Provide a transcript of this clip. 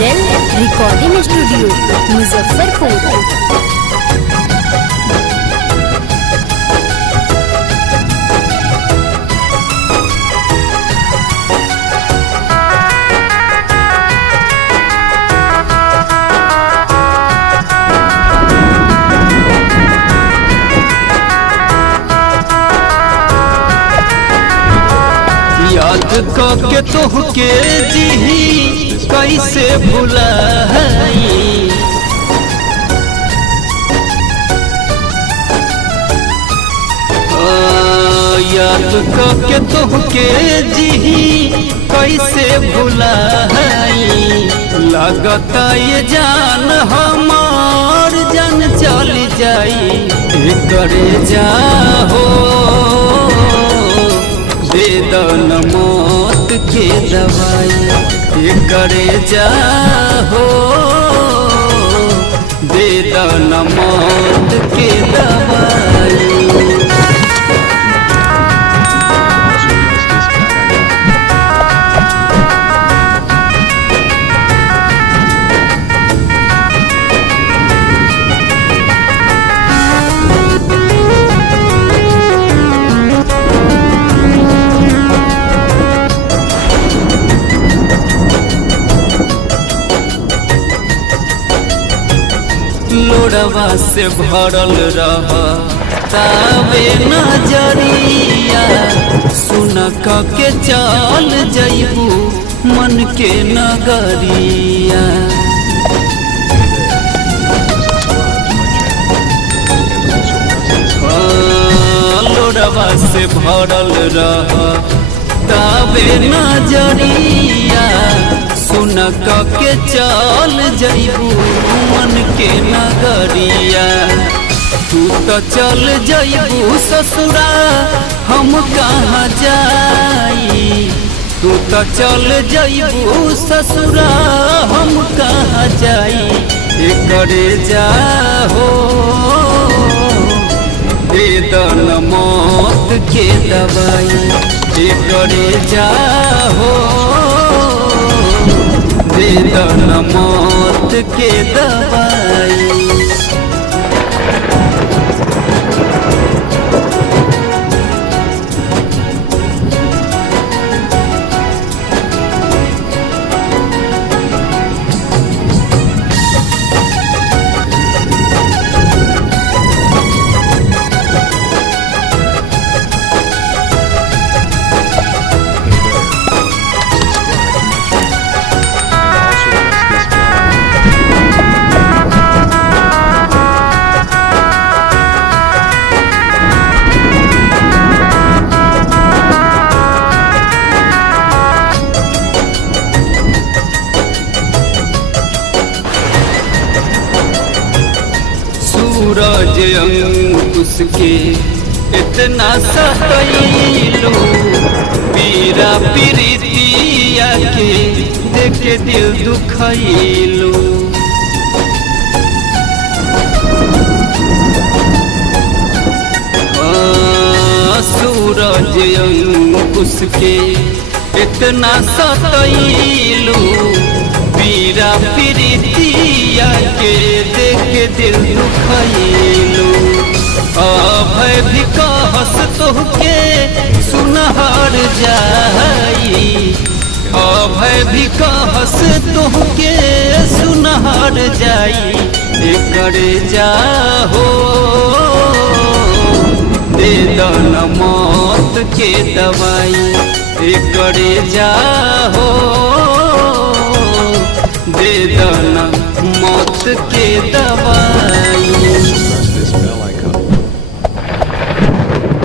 Viral recording studio Muzaffarpur. याद के तोहके जी कैसे भुलाई, याद के तोहके जी कैसे भुलाई। लगता ये जान हमार जान चल जाई, करे जाहो दे दन मौत के दवाई। करे जाहो दे दन मौत के दवाई। लोड़वा से भरल रह तावे नजरिया, सुन के चल जइबू मन के नगरिया। लोड़वा से भरल रह तावे नजरिया, सुन के चल जइबू मन के नगरिया। तू तो चल जइबू ससुरा हम कहाँ जाई, तू तो चल जइबू ससुरा हम कहाँ जाई। करे जाहो दे दन मौत के दवाई। करे जाहो दे दन मौत के दवाई। सूरज अंकुश के इतना सतैलू, पीरा प्रीतिया के देख दिल दुखैलू। सूरज अंकुश के इतना सतैलू, पीरा प्रीतिया के देख दिल दुखैलू। अभय भी कहस तोहके सुनहर जाई, अभय भी कहस तोहके सुनहर जाई। करे जाहो दे दन मौत के दवाई। करे जाहो दे दन मौत के दवाई।